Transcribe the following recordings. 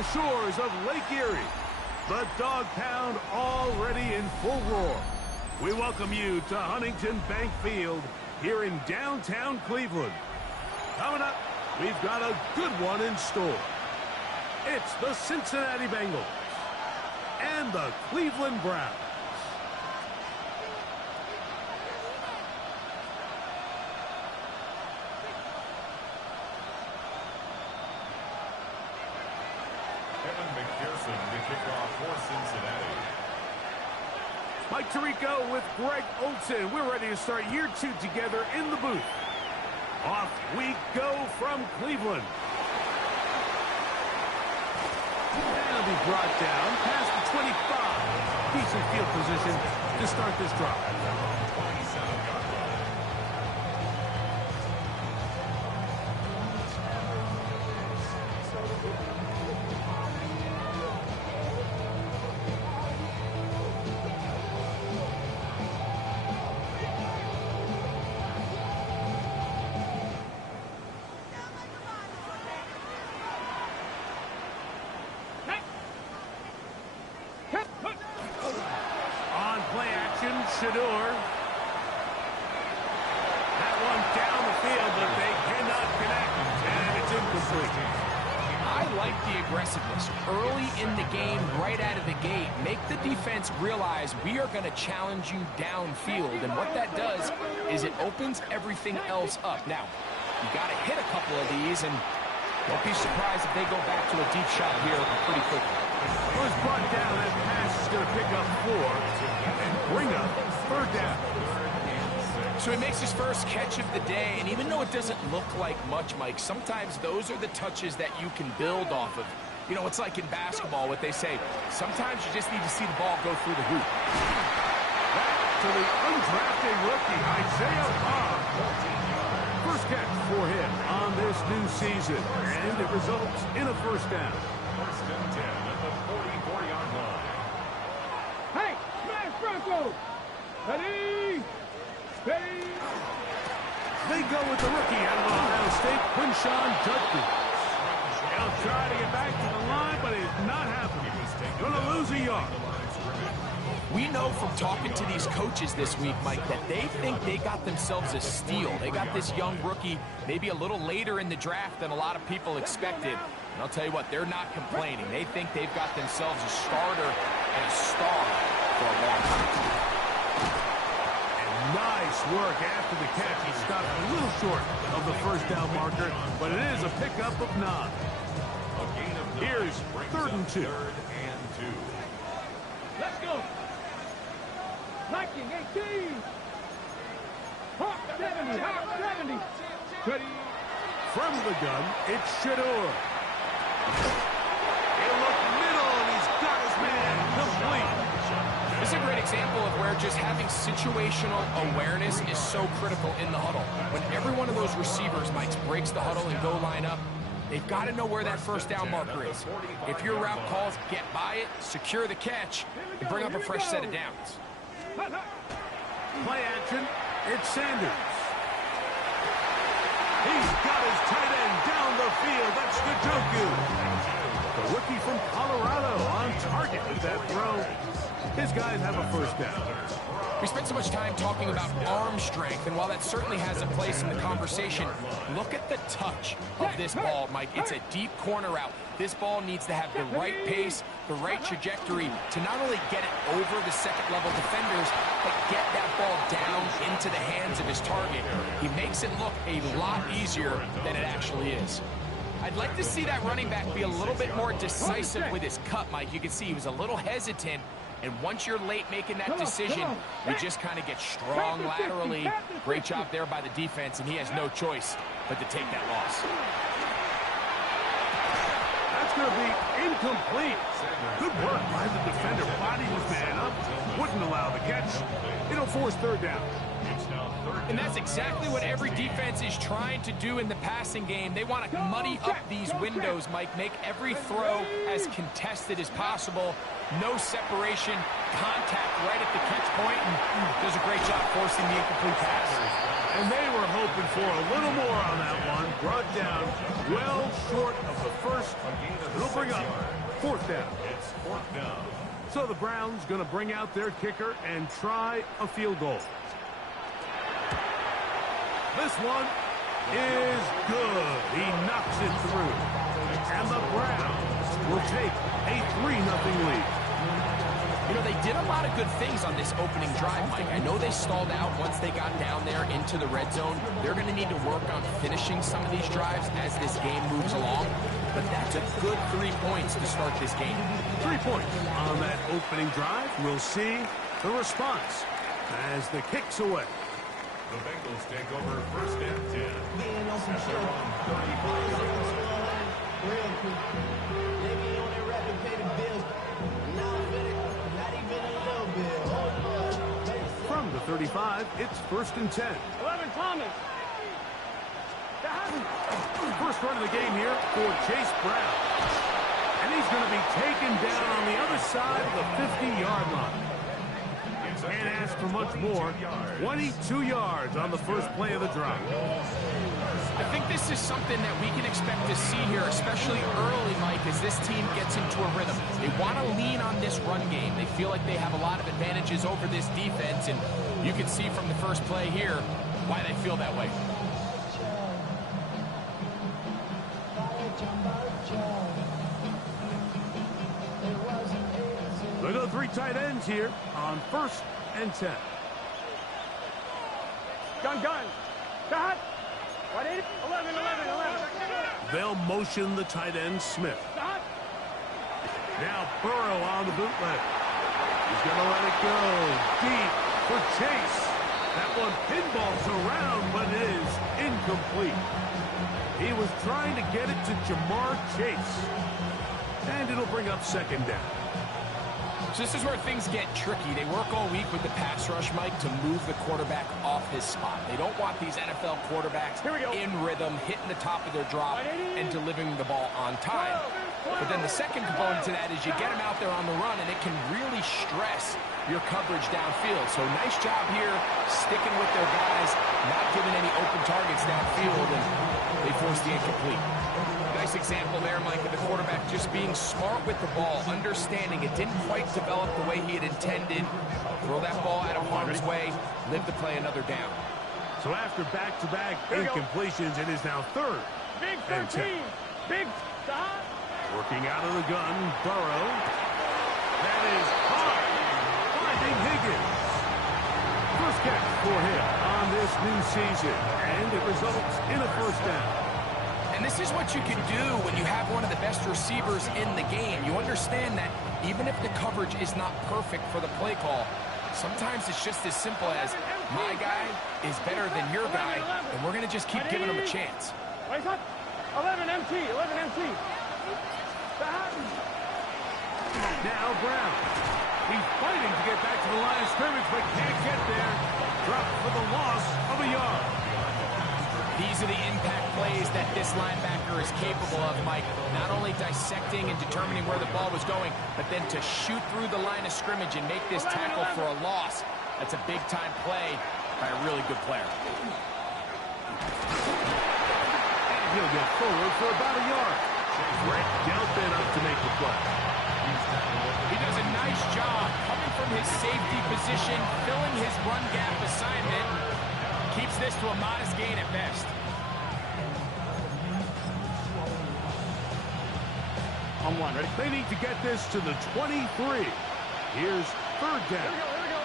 the shores of Lake Erie. The Dog Pound already in full roar. We welcome you to Huntington Bank Field here in downtown Cleveland. Coming up, we've got a good one in store. It's the Cincinnati Bengals and the Cleveland Browns. Mike Tirico with Greg Olsen. We're ready to start year 2 together in the booth. Off we go from Cleveland. That'll be brought down past the 25. Decent field position to start this drive. Shador. That one down the field, but they cannot connect, and it's incomplete. I like the aggressiveness early in the game, right out of the gate. Make the defense realize we are going to challenge you downfield, and what that does is it opens everything else up. Now, you got to hit a couple of these, and don't be surprised if they go back to a deep shot here pretty quickly. Was brought down, that pass is going to pick up 4 and bring up 3rd down. So he makes his first catch of the day, and even though it doesn't look like much, Mike, sometimes those are the touches that you can build off of. You know, it's like in basketball, what they say, sometimes you just need to see the ball go through the hoop. Back to the undrafted rookie, Isaiah Cobb. First catch for him on this new season, and it results in a 1st down. 1st and 10 at the 40-yard line. Hey, smash Bronco! Ready? Steady! They go with the rookie out of Ohio State, Quinshon Judkins. He'll try to get back to the line, but it's not happening. Going to lose a yard. We know from talking to these coaches this week, Mike, that they think they got themselves a steal. They got this young rookie maybe a little later in the draft than a lot of people expected. And I'll tell you what, they're not complaining. They think they've got themselves a starter and a star for a long time. And nice work after the catch. He stopped a little short of the 1st down marker, but it is a pickup of 9. Here's 3rd and 2. Let's go! Liking 18! Hawk 70! Hawk 70! Ready? From the gun, it's Shador. He'll look middle, and he's got his man complete. This is a great example of where just having situational awareness is so critical in the huddle. When every one of those receivers, Mike, breaks the huddle and go line up, they've got to know where that 1st down marker is. If your route calls, get by it, secure the catch, and bring up a fresh set of downs. Play action, it's Sanders. He's got his tight end down the field. That's Njoku. The rookie from Colorado on target with that throw. His guys have a 1st down. We spent so much time talking about arm strength, and while that certainly has a place in the conversation, look at the touch of this ball, Mike. It's a deep corner route. This ball needs to have the right pace, the right trajectory to not only get it over the 2nd-level defenders, but get that ball down into the hands of his target. He makes it look a lot easier than it actually is. I'd like to see that running back be a little bit more decisive with his cut, Mike. You can see he was a little hesitant. And once you're late making that decision, you just kind of get strong laterally. Great job there by the defense, and he has no choice but to take that loss. That's going to be incomplete. Good work by the defender. Bodied his man up. Wouldn't allow the catch. It'll force 3rd down. It's now And that's exactly what every defense is trying to do in the passing game. They want to muddy up these windows, Mike, make every throw as contested as possible. No separation, contact right at the catch point, and does a great job forcing the incomplete pass. And they were hoping for a little more on that one. Brought down well short of the first. It'll bring up fourth down. It's fourth down. So the Browns going to bring out their kicker and try a field goal. This one is good. He knocks it through. And the Browns will take a 3-0 lead. You know, they did a lot of good things on this opening drive, Mike. I know they stalled out once they got down there into the red zone. They're going to need to work on finishing some of these drives as this game moves along. But that's a good 3 points to start this game. 3 points on that opening drive. We'll see the response as the kick's away. The Bengals take over first and 10. At their own 35-yard From the 35, it's first and 10. 11, Thomas. First run of the game here for Chase Brown. And he's going to be taken down on the other side of the 50-yard line. Can't ask for much more. 22 yards on the first play of the drive. I think this is something that we can expect to see here, especially early, Mike, as this team gets into a rhythm. They want to lean on this run game. They feel like they have a lot of advantages over this defense, and you can see from the first play here why they feel that way. They go 3 tight ends here on first and 10. Gun. Got. 11. They'll motion the tight end, Smith. Got. Now Burrow on the bootleg. He's going to let it go deep for Chase. That one pinballs around, but it is incomplete. He was trying to get it to Jamar Chase. And it'll bring up second down. So this is where things get tricky. They work all week with the pass rush, Mike, to move the quarterback off his spot. They don't want these NFL quarterbacks in rhythm, hitting the top of their drop, and delivering the ball on time. But then the second component to that is you get them out there on the run, and it can really stress your coverage downfield. So nice job here, sticking with their guys, not giving any open targets downfield, and they force the incomplete. Nice example there, Mike, of the quarterback just being smart with the ball, understanding it didn't quite develop the way he had intended. Throw that ball out of harm's way, live to play another down. So after back-to-back incompletions, it is now third. Big 13. Big stop. Working out of the gun, Burrow. That is hard. Finding Higgins. First catch for him on this new season, and it results in a first down. And this is what you can do when you have one of the best receivers in the game. You understand that even if the coverage is not perfect for the play call, sometimes it's just as simple as my guy is better than your guy, and we're going to just keep giving him a chance. 11 MT. Now Brown. He's fighting to get back to the line of scrimmage, but can't get there. Dropped for the loss of a yard. These are the impact plays that this linebacker is capable of, Mike. Not only dissecting and determining where the ball was going, but then to shoot through the line of scrimmage and make this tackle for a loss. That's a big-time play by a really good player. And he'll get forward for about a yard. Brett dealt it up to make the play. He does a nice job coming from his safety position, filling his run gap assignment. Keeps this to a modest gain at best. On one, ready? They need to get this to the 23. Here's third down. Here we go.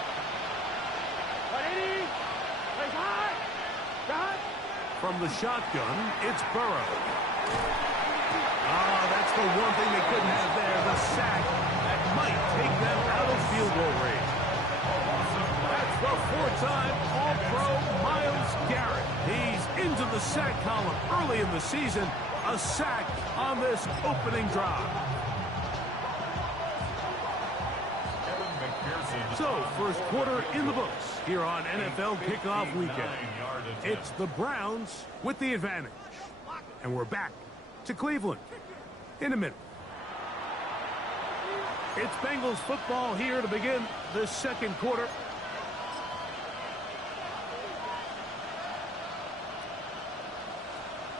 180. Place high. Got. From the shotgun, it's Burrow. That's the one thing they couldn't have there, the sack that might take them out of field goal range. That's the four-time All-Pro Myles Garrett. He's into the sack column early in the season. A sack on this opening drive. Kevin McPherson So, first quarter in the books here on NFL Kickoff Weekend. It's the Browns with the advantage. And we're back to Cleveland in a minute. It's Bengals football here to begin the second quarter.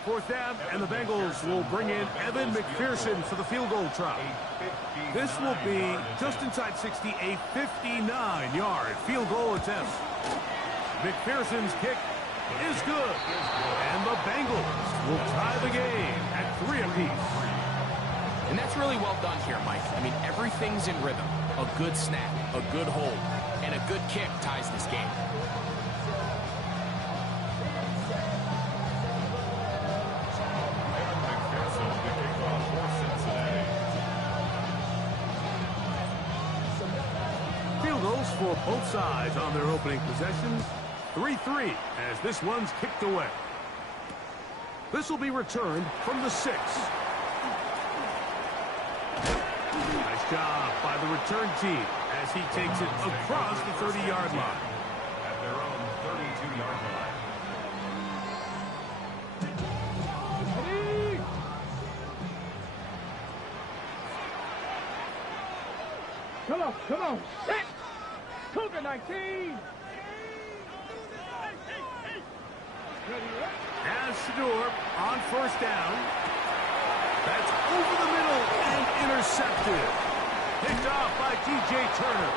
Fourth down, and the Bengals will bring in Evan McPherson for the field goal try. This will be just inside 60, a 59-yard field goal attempt. McPherson's kick is good, and the Bengals will tie the game at 3 apiece. And that's really well done here, Mike. I mean, everything's in rhythm. A good snap, a good hold, and a good kick ties this game. Field goals for both sides on their opening possessions. 3-3 as this one's kicked away. This will be returned from the 6. Nice job by the return team as he takes it across the 30-yard line. At their own 32-yard line. Come on. Set. Cougar 19. As Shador on first down. That's over the middle and intercepted. Picked off by DJ Turner.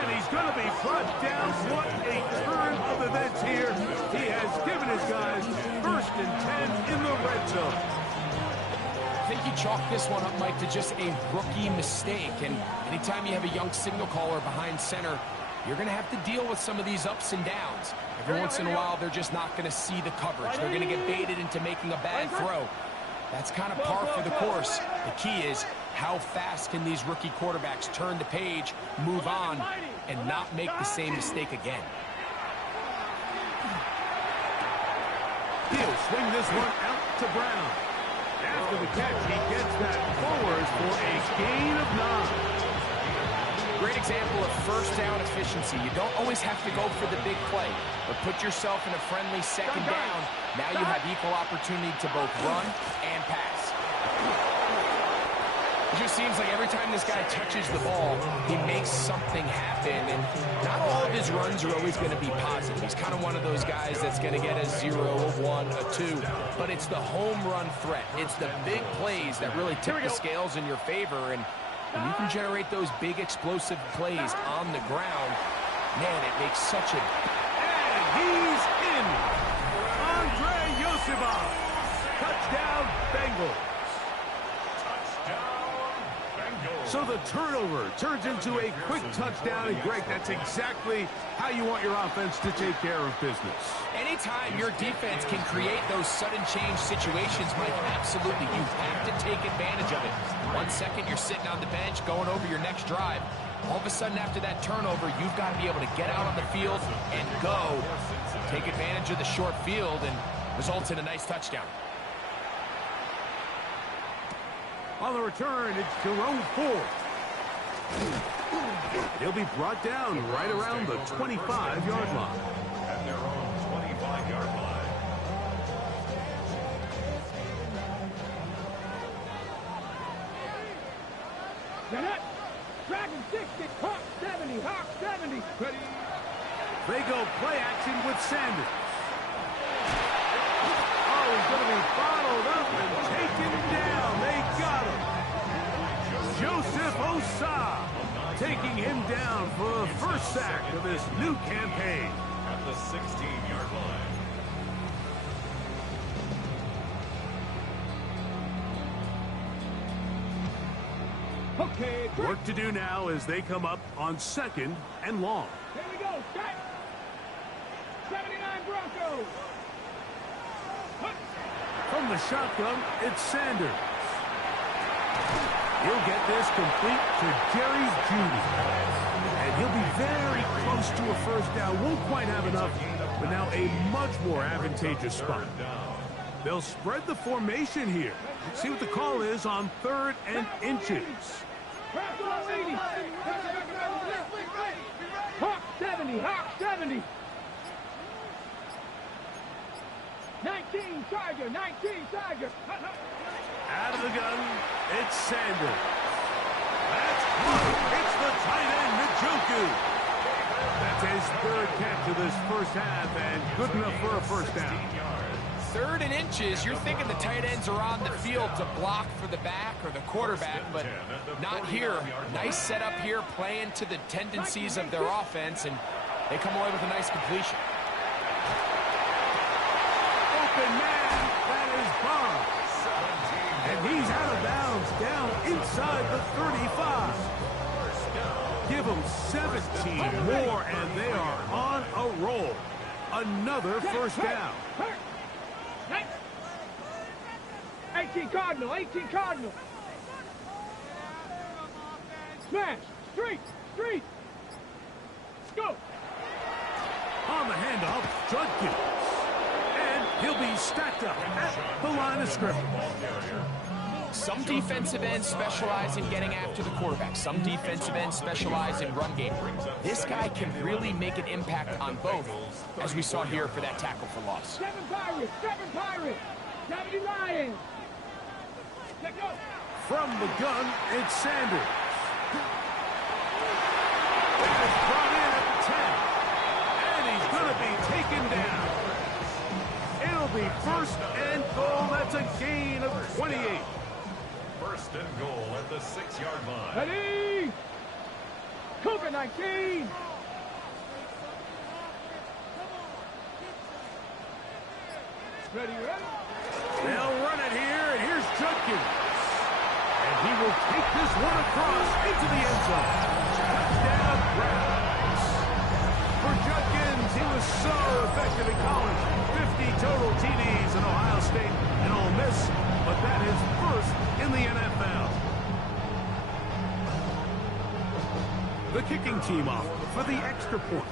And he's going to be brought down. What a turn of events here. He has given his guys 1st and 10 in the red zone. I think you chalk this one up, Mike, to just a rookie mistake. And anytime you have a young signal caller behind center, you're going to have to deal with some of these ups and downs. Every once in a while, they're just not going to see the coverage. They're going to get baited into making a bad throw. That's kind of par for the course. The key is how fast can these rookie quarterbacks turn the page, move on, and not make the same mistake again. He'll swing this one out to Brown. After the catch, he gets that forward for a gain of 9. Great example of first down efficiency. You don't always have to go for the big play, but put yourself in a friendly second down. Now you have equal opportunity to both run and pass. It just seems like every time this guy touches the ball, he makes something happen, and not all of his runs are always going to be positive. He's kind of one of those guys that's going to get a 0, a 1, a 2, but it's the home run threat. It's the big plays that really tip the scales in your favor, and when you can generate those big explosive plays on the ground, man, it makes such a... And he's in! Andre Yosibov! Touchdown, Bengals! So the turnover turns into a quick touchdown, and Greg, that's exactly how you want your offense to take care of business. Anytime your defense can create those sudden change situations, Mike, absolutely, you have to take advantage of it. 1 second, you're sitting on the bench, going over your next drive. All of a sudden, after that turnover, you've got to be able to get out on the field and go. Take advantage of the short field and result in a nice touchdown. On the return, it's Jerome Ford. He'll be brought down right around the 25-yard line. At their own 25-yard line. Janet. Dragon 60. Hawk 70. Hawk 70. Ready. They go play action with Sanders. Oh, he's going to be bottled up and taken down. They got him. Joseph Osah taking him down for the first sack of this new campaign. At the 16-yard line. Okay. Work to do now as they come up on 2nd and long. Here we go. Start. 79 Broncos. From the shotgun, it's Sanders. He'll get this complete to Jerry Jeudy. And he'll be very close to a first down. Won't quite have enough, but now a much more advantageous spot. They'll spread the formation here. See what the call is on 3rd and inches. 70, Hawk 70. 19 Tiger, 19 Tiger. Out of the gun, it's Sanders. That's close. It's the tight end, Njoku. That's his third catch of this first half, and good enough for a first down. 3rd and inches, you're thinking the tight ends are on the field to block for the back or the quarterback, but not here. Nice setup here, playing to the tendencies of their offense, and they come away with a nice completion. Open man, that is Bob. And he's out of bounds, down inside the 35. Give them 17 more, and they are on a roll. Another first down. 18 Cardinal, 18 Cardinal. Smash, street, street. Go. On the handoff, Judkins. And he'll be stacked up at the line of scrimmage. Some defensive ends specialize in getting after the quarterback. Some defensive ends specialize in run game. This guy can really make an impact on both, as we saw here for that tackle for loss. 7 Pirates, 70 Lions. Let go. From the gun, it's Sanders. That is brought in at the 10. And he's going to be taken down. It'll be 1st and goal. That's a gain of 28. 1st and goal at the 6-yard line. Ready? Cougar 19. Ready, ready? They'll run it here, and here's Judkins. And he will take this one across into the end zone. Touchdown, Browns. For Judkins, he was so effective in college. 50 total TDs in Ohio State and Ole Miss, but that is 1st in the NFL. The kicking team off for the extra point.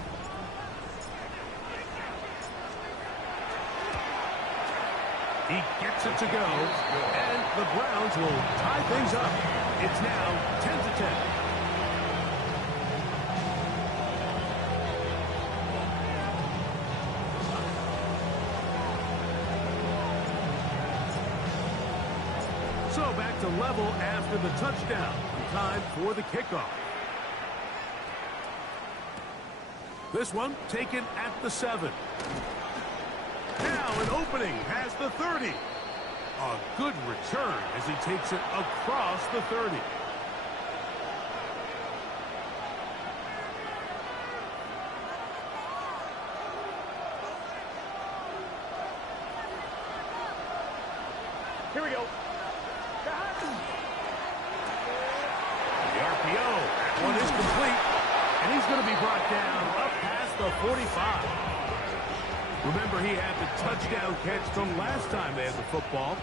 He gets it to go, and the Browns will tie things up. It's now 10-10. So back to level after the touchdown. Time for the kickoff. This one taken at the 7. Now an opening past the 30. A good return as he takes it across the 30. Here we go. The RPO. That one is complete. And he's going to be brought down up past the 45. Remember, he had the touchdown catch from last time they had the football.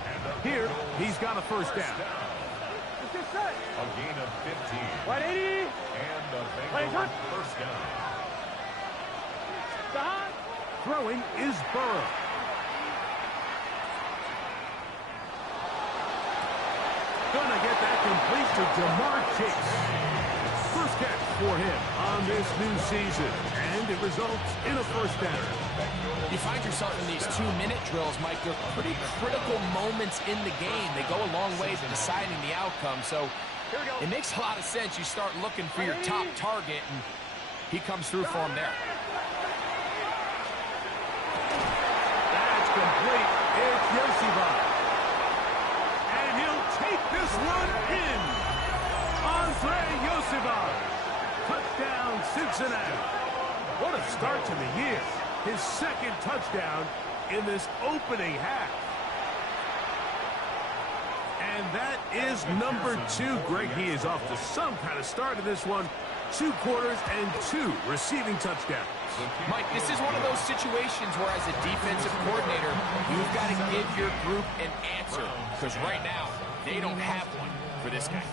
Here, he's got a first down. A gain of 15. 180. And the Bengals first down. Stop. Throwing is Burrow. Gonna get that complete to Jamar Chase. First catch for him on this new season, and it results in a first down. You find yourself in these 2-minute drills, Mike. They're pretty critical moments in the game. They go a long way to deciding the outcome, so it makes a lot of sense. You start looking for your top target, and he comes through for him there. That's complete. It's Yoshiba. And he'll take this one in. Andre Yoshiba. Touchdown, Cincinnati. What a start to the year. His 2nd touchdown in this opening half. And that is number 2. Greg, he is off to some kind of start in this one. 2 quarters and 2 receiving touchdowns. Mike, this is one of those situations where as a defensive coordinator, you've got to give your group an answer. Because right now, they don't have one for this guy.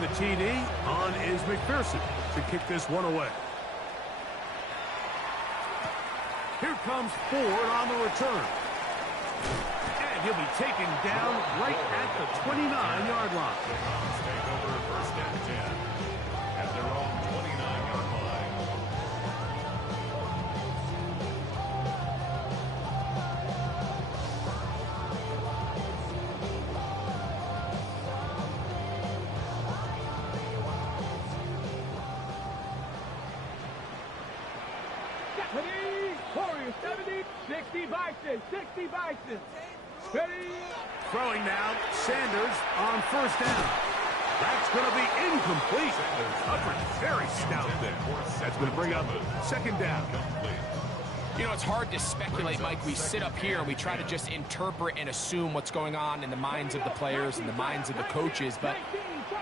The TD, on is McPherson to kick this one away. Here comes Ford on the return. And he'll be taken down right at the 29-yard line. Take over first and 10 at their own 29-yard line. Warriors 70, 60 Bison, 60 Bison. Ready? Throwing now, Sanders on first down. That's going to be incomplete. Coverage very stout there. That's going to bring up second down. You know, it's hard to speculate, Mike. We sit up here and we try to just interpret and assume what's going on in the minds of the players and the minds of the coaches, but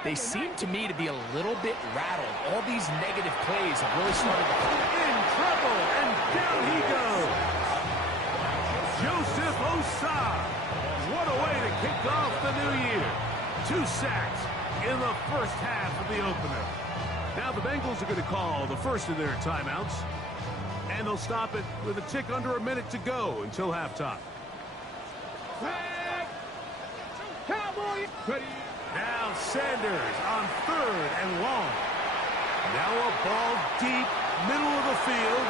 they seem to me to be a little bit rattled. All these negative plays have really started to come in trouble, and down he goes. Joseph Osai. What a way to kick off the new year. 2 sacks in the first half of the opener. Now the Bengals are going to call the first of their timeouts, and they'll stop it with a tick under a minute to go until halftime. Cowboys. Ready? Now Sanders on third and long. Now a ball deep, middle of the field.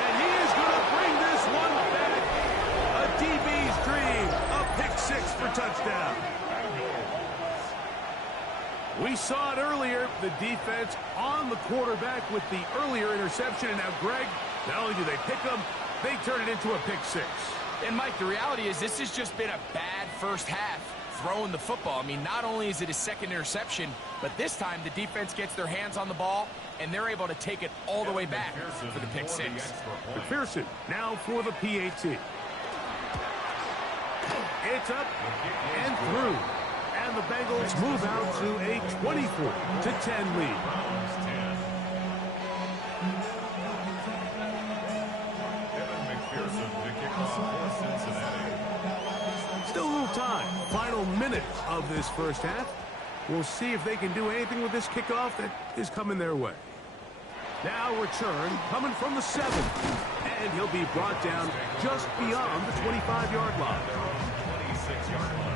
And he is going to bring this one back. A DB's dream. A pick 6 for touchdown. We saw it earlier, the defense on the quarterback with the earlier interception. And now, Greg, not only do they pick him, they turn it into a pick 6. And, Mike, the reality is this has just been a bad first half throwing the football. I mean, not only is it his second interception, but this time the defense gets their hands on the ball, and they're able to take it all the way back for the pick 6. McPherson now for the PAT. It's up and through. And the Bengals move out to a 24-10 lead. Still a little time. Final minute of this first half. We'll see if they can do anything with this kickoff that is coming their way. Now return coming from the 7. And he'll be brought down just beyond the 25-yard line. 26-yard line.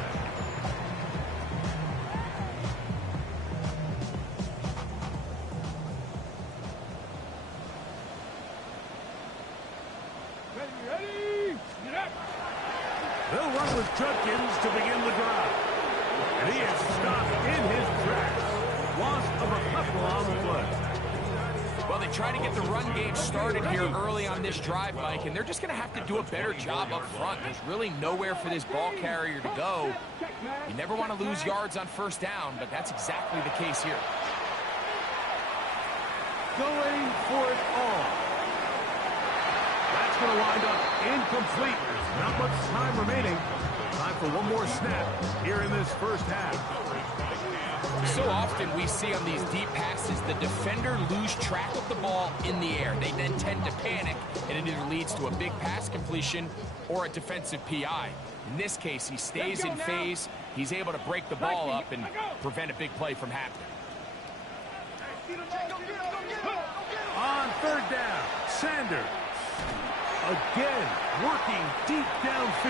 They'll run with Judkins to begin the drive. And he is stopped in his tracks. Loss of a couple on the play. Well, they try to get the run game started here early on this drive, Mike, and they're just going to have to do a better job up front. There's really nowhere for this ball carrier to go. You never want to lose yards on first down, but that's exactly the case here. Going for it all. That's going to wind up incomplete. Not much time remaining. Time for one more snap here in this first half. So often we see on these deep passes the defender lose track of the ball in the air. They then tend to panic, and it either leads to a big pass completion or a defensive PI. In this case, he stays in phase. He's able to break the ball up and prevent a big play from happening. On third down, Sanders. Again, working deep downfield.